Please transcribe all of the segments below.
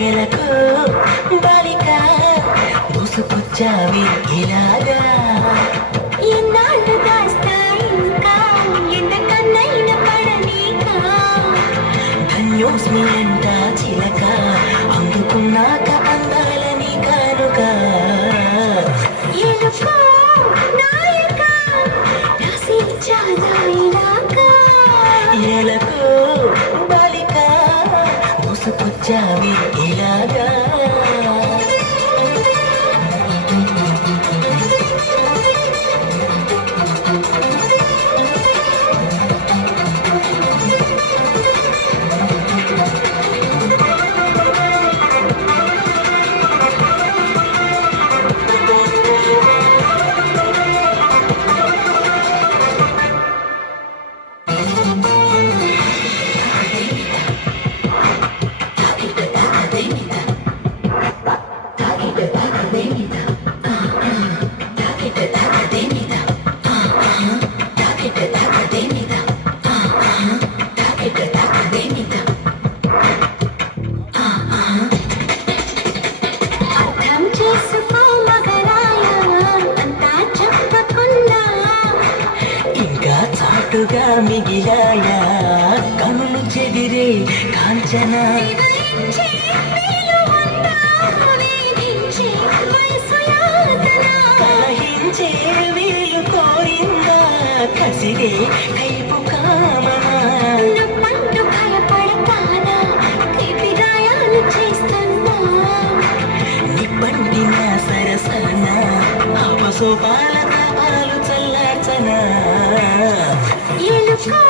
ఎలకు బాలిక ముసుకొచ్చావి ఇలాగా ఎన్నాళ్ళు దాస్తా ఇంకా ఎంతకన్నైనా పడనీకా ధన్యోస్మి అంట చిలక అందుకున్నాక అందాలని కానుక ఎలుకో నాయక రసించాలా ఇలాగా ఎలకు బాలిక ముసుకొచ్చావి ఇలాగా అర్థం చేసుకో మగరాయ అంతా చెప్పకుండా ఇంకా చాటుగా మిగిలాయా కనులు చెదిరే కాంచన వివరించే నిలువంతా వేధించే వయసు యాతన కలహించే వీలు కోరిందా కసిరే కైపు కామనా నవ్వంటూ భయపడతానా తీపి గాయాలు చేస్తున్నా నిప్పండిన సరసన అవసోపాల తాపాలు చల్లార్చనా ఎలుకో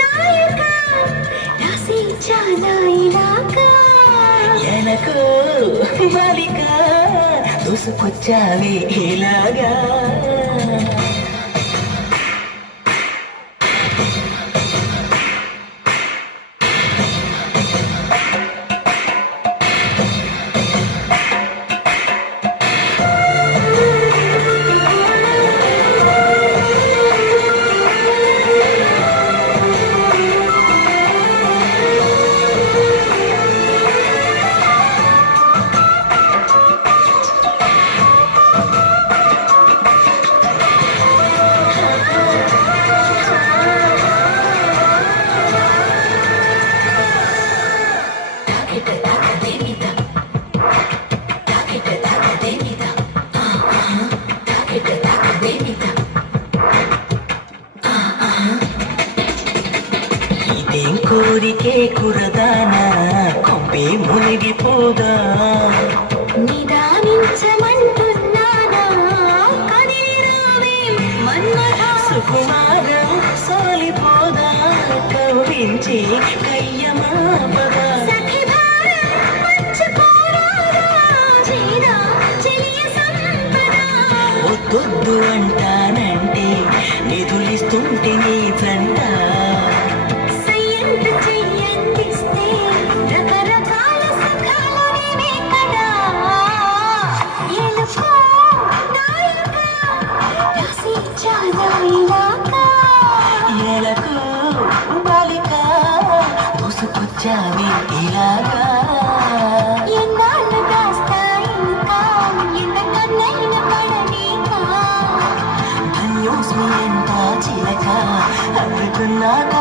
నాయక రసించాలా ఇలాగా ఎలకు బాలిక దూసుకొచ్చావి ఇలాగా ఇదేం కోరికే కురదానా కొంపే మునిగిపోదా నిదానించమంటున్నానా కదిలిరావేం మన్మథా సుకుమారం సోలిపోదా కవ్వించి కయ్యమాపదా సఖి భారం పంచుకోరాదా చేదా చెలియ సంపద వద్దొద్దు అంటానంటే నిధులిస్తుంటే నీ జంట సయ్యంత చెయ్యందిస్తే రకరకాల సుఖాలు నీవే కదా ఎలుకో నాయక రసించాలా ఇలాగా ఎలకు బాలిక ముసుకొచ్చావి ఇలాగా ఎన్నాళ్ళు దాస్తా ఇంకా ఎంతకన్నైనా పడనీకా ధన్యోస్మి ఎంత చిలక అందుకున్నాక